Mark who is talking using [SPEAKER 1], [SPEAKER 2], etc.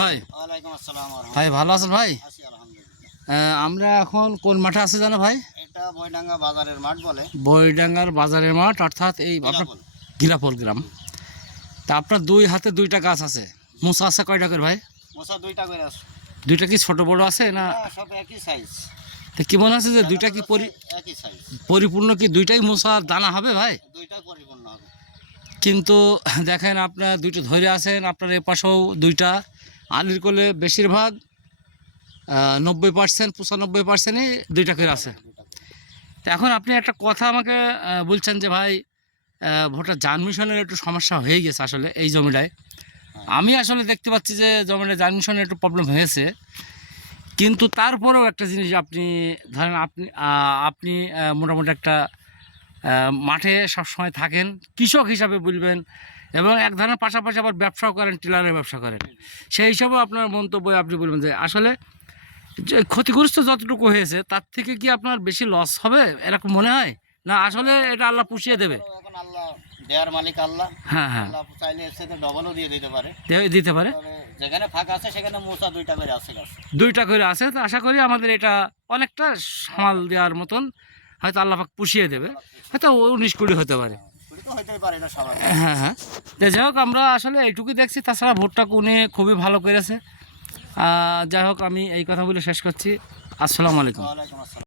[SPEAKER 1] ভাই? ভাই ভালো আছেন ভাই? আমরা এখন কোন মাঠে আছি জানো ভাই?
[SPEAKER 2] এটা বইডাঙ্গা বাজারের মাঠ বলে।
[SPEAKER 1] বইডাঙ্গার বাজারের মাঠ অর্থাৎ এই। গিরাপোল। গ্রাম। তা আপনার দুই হাতে দুইটা গাছ আছে। মুসা আছে কয়টা করে ভাই?
[SPEAKER 2] মোসা দুইটা করে আছে।
[SPEAKER 1] দুইটা কি ছোট বড় আছে না?
[SPEAKER 2] সব একই সাইজ
[SPEAKER 1] তা কি মনে আছে যে দুইটা কি পরি পরিপূর্ণ কি দুইটাই মুসার দানা হবে ভাই?
[SPEAKER 2] দুইটা পরিপূর্ণ হবে।
[SPEAKER 1] কিন্তু দেখেন আপনার দুইটা ধরে আছেন আপনার এ পাশেও দুইটা। আলির কোলে বেশিরভাগ নব্বই পার্সেন্ট পঁচানব্বই পার্সেন্টই দুইটা করে আছে। তো এখন আপনি একটা কথা আমাকে বলছেন যে ভাই ভোটার জান মিশনের একটু সমস্যা হয়ে গেছে আসলে এই জমিটায়। আমি আসলে দেখতে পাচ্ছি যে জমিটা জান মিশনের একটু প্রবলেম হয়েছে। কিন্তু তারপরেও একটা জিনিস আপনি, ধরেন আপনি আপনি মোটামুটি একটা মাঠে সবসময় থাকেন কৃষক হিসাবে বলবেন এবং এক ধরনের পাশাপাশি আবার ব্যবসাও করেন টিলারের ব্যবসা করেন। সেই হিসাবে আপনার মন্তব্য আপনি বলবেন যে আসলে যে ক্ষতিগ্রস্ত যতটুকু হয়েছে তার থেকে কি আপনার বেশি লস হবে? এরকম মনে হয়? না আসলে এটা আল্লাহ পুষিয়ে দেবে?
[SPEAKER 2] এখন আল্লাহ দেয়ার মালিক আল্লাহ।
[SPEAKER 1] হ্যাঁ হ্যাঁ।
[SPEAKER 2] আল্লাহ চাইলে এর সাথে ডবলও দিয়ে দিতে পারে।
[SPEAKER 1] দিতে পারে?
[SPEAKER 2] যেখানে ফাঁকা আছে সেখানে মোসা দুইটা করে আছে
[SPEAKER 1] দুইটা করে আছে তো আশা করি আমাদের এটা অনেকটা সামাল দেওয়ার মতন হয়তো আল্লাহ পাক পুষিয়ে দেবে। হয়তো উনিশ কুড়ি হতে পারে।
[SPEAKER 2] স্বাভাবিক।
[SPEAKER 1] হ্যাঁ হ্যাঁ যাই হোক আমরা আসলে এইটুকুই দেখছি। তাছাড়া ভোটটা উনি খুবই ভালো করেছে। যাই হোক আমি এই কথা বলে শেষ করছি। আসসালামু আলাইকুম।